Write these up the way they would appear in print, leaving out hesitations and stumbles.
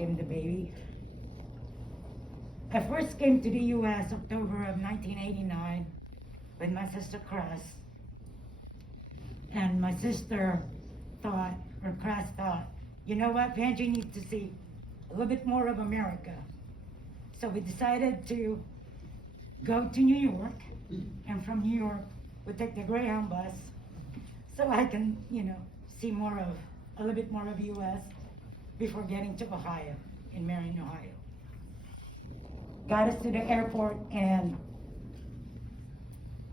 became the baby. I first came to the U.S. October of 1989 with my sister Crass. And my sister thought, or Crass thought, you know what, Vangie needs to see a little bit more of America. So we decided to go to New York, and from New York, we take the Greyhound bus so I can, see a little bit more of U.S. before getting to Ohio, in Marion, Ohio. Got us to the airport, and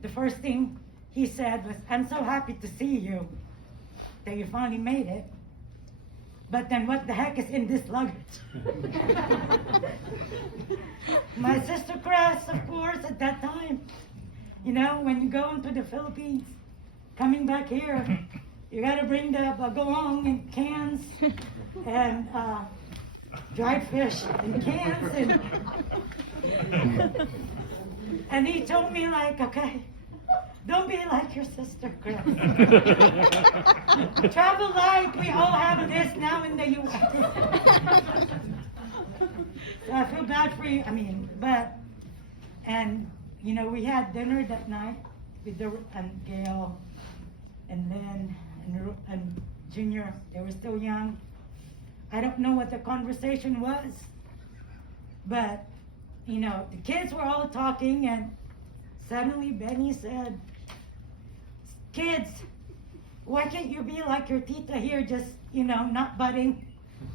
the first thing he said was, I'm so happy to see you, that you finally made it. But then what the heck is in this luggage? My sister Crass, of course, at that time, when you go into the Philippines, coming back here, you gotta bring the bagoong in cans and dried fish in cans. And he told me okay, don't be like your sister, Chris. Travel light, we all have this now in the U.S. So I feel bad for you, we had dinner that night with Gail and Lynn and Junior. They were still young. I don't know what the conversation was, but, the kids were all talking, and suddenly Benny said, kids, why can't you be like your tita here, just, not butting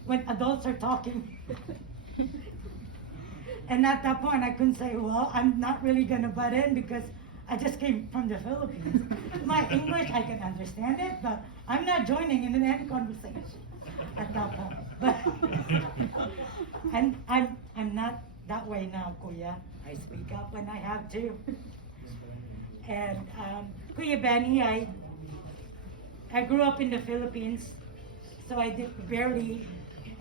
when adults are talking? And at that point, I couldn't say, well, I'm not really going to butt in because I just came from the Philippines. My English, I can understand it, but I'm not joining in any conversation at that point. But I'm not that way now, Kuya. I speak up when I have to. And Kuya Benny, I grew up in the Philippines, so I did barely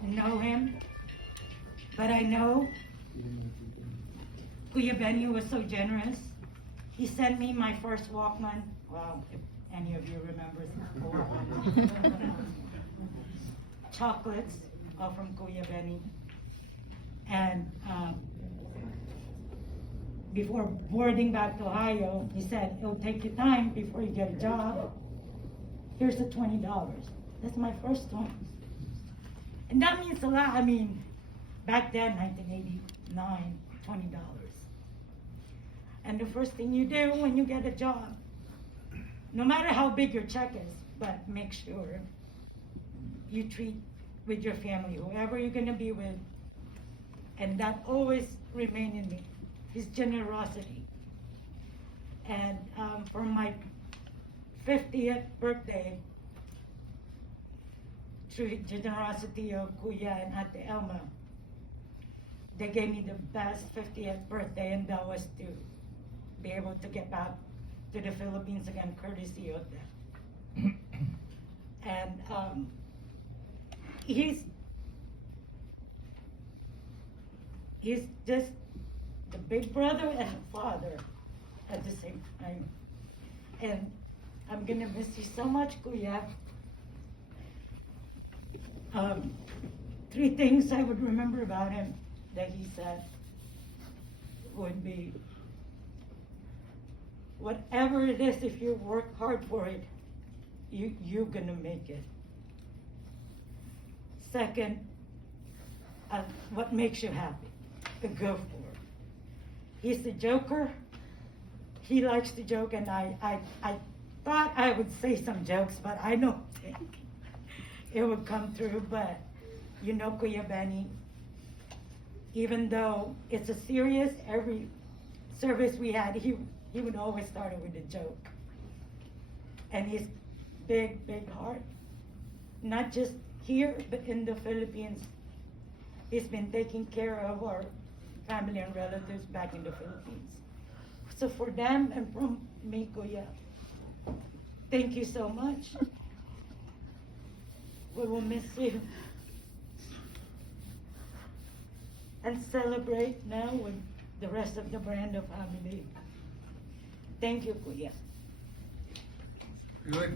know him. But I know Kuya Benny was so generous. He sent me my first Walkman. Wow, if any of you remember chocolates from Kuya Benny. And before boarding back to Ohio, he said, it'll take you time before you get a job. Here's the $20. That's my first one. And that means a lot. Back then, 1989, $20. And the first thing you do when you get a job, no matter how big your check is, but make sure you treat with your family, whoever you're going to be with. And that always remained in me, his generosity. And for my 50th birthday, through the generosity of Kuya and Ate Elma, they gave me the best 50th birthday, and that was to be able to get back to the Philippines again, courtesy of them. And he's just the big brother and the father at the same time. And I'm gonna miss you so much, Kuya. 3 things I would remember about him that he said would be, whatever it is, if you work hard for it, you're gonna make it. Second, what makes you happy, go for it. He's the joker. He likes to joke, and I thought I would say some jokes, but I don't think it would come through. But Kuya Benny, even though it's a serious, every service we had, he would always start it with a joke. And his big, big heart, not just here, but in the Philippines. He's been taking care of our family and relatives back in the Philippines. So for them and from me, Kuya, thank you so much. We will miss you. And celebrate now with the rest of the Barranda family. Thank you, Kuya. Good.